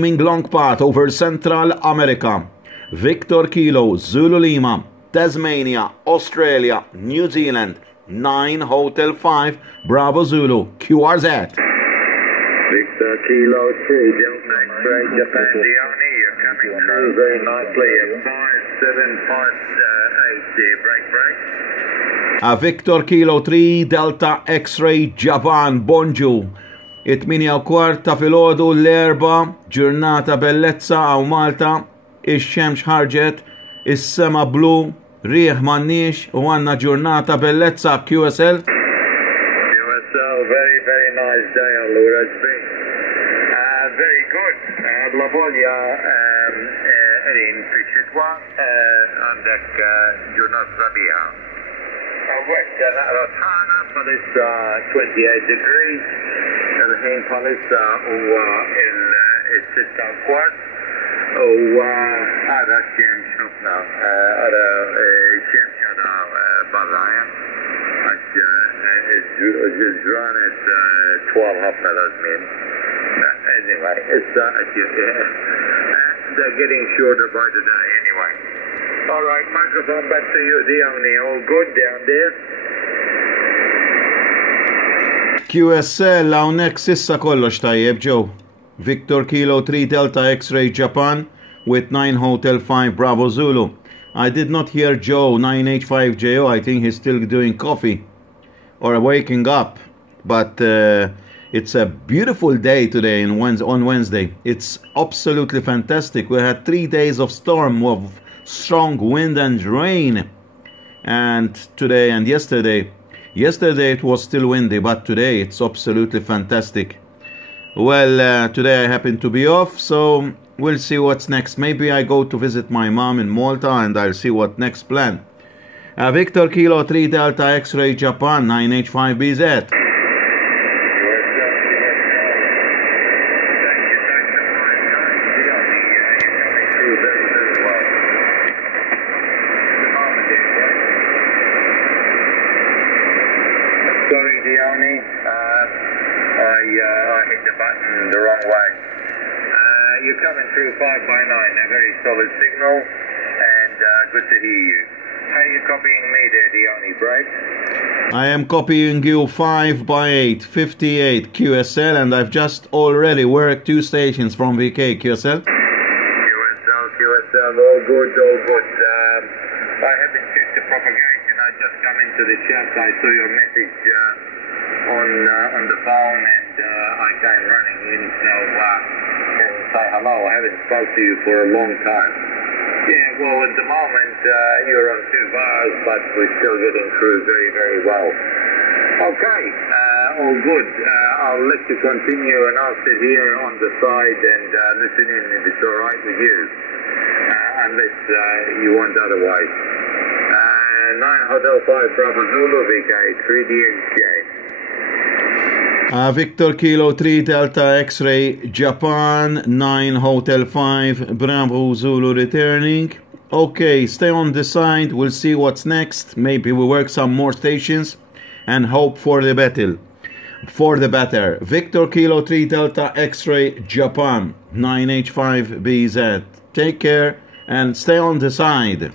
long path over Central America. Victor Kilo, Zulu Lima, Tasmania, Australia, New Zealand, 9 Hotel 5, Bravo Zulu, QRZ. Victor Kilo 3, Delta X-Ray, Japan, Dione, you're coming through very nicely at 5758, break. Victor Kilo 3, Delta X-Ray, Japan, Bonju. 8:15 ta' filgħodu l-erba, ġurnata bellezza għaw Malta, ix-xemx ħarġet, is-sema blu, rieħ m'għandniex u għandna ġurnata bellezza QSL. QSL, very nice day on Lura's Bay. Very good. La voglia in Fichitwa, għandek ġurnata sabiħa. West Rotana, Palis 28 degrees. الحين فالسا والستة كوارت وهذا الشمس شفنا هذا الشمس هذا برا الجزران 12 هفنا لازمين anyway it's they're getting shorter by the day anyway. Alright, microphone back to you, Dione. All good down there? QSL hawnhekk sissa kollox tajjeb ġew. Victor Kilo 3 Delta X-Ray Japan with 9 Hotel 5 Bravo Zulu. I did not hear Joe 9H5JO. I think he's still doing coffee or waking up. But it's a beautiful day today on Wednesday. It's absolutely fantastic. We had 3 days of storm of strong wind and rain. And today and yesterday it was still windy, but today it's absolutely fantastic. Well, today I happen to be off, so we'll see what's next. Maybe I go to visit my mom in Malta and I'll see what next plan. Victor Kilo 3 Delta X-Ray Japan 9H5BZ. Sorry, Dione. I hit the button the wrong way. You're coming through 5x9, a very solid signal, and good to hear you. How are you copying me there, Dione, break? I am copying you 5x8, 58 QSL, and I've just already worked 2 stations from VK QSL. QSL, all good, all good. I haven't checked the propagation. I just come into the chat. I saw your message on the phone, and I came running in. So say hello. I haven't spoke to you for a long time. Yeah, well, at the moment you're on 2 bars, but we're still getting through very well. Okay, all good. I'll let you continue, and I'll sit here on the side and listen in if it's all right with you. Unless you want otherwise. 9 Hotel 5 Bravo Zulu VK 3DXJ. Victor Kilo 3 Delta X-Ray Japan 9 Hotel 5 Bravo Zulu returning. Okay, stay on the side. We'll see what's next. Maybe we work some more stations and hope for the better. Victor Kilo 3 Delta X-Ray Japan 9H5BZ. Take care and stay on the side.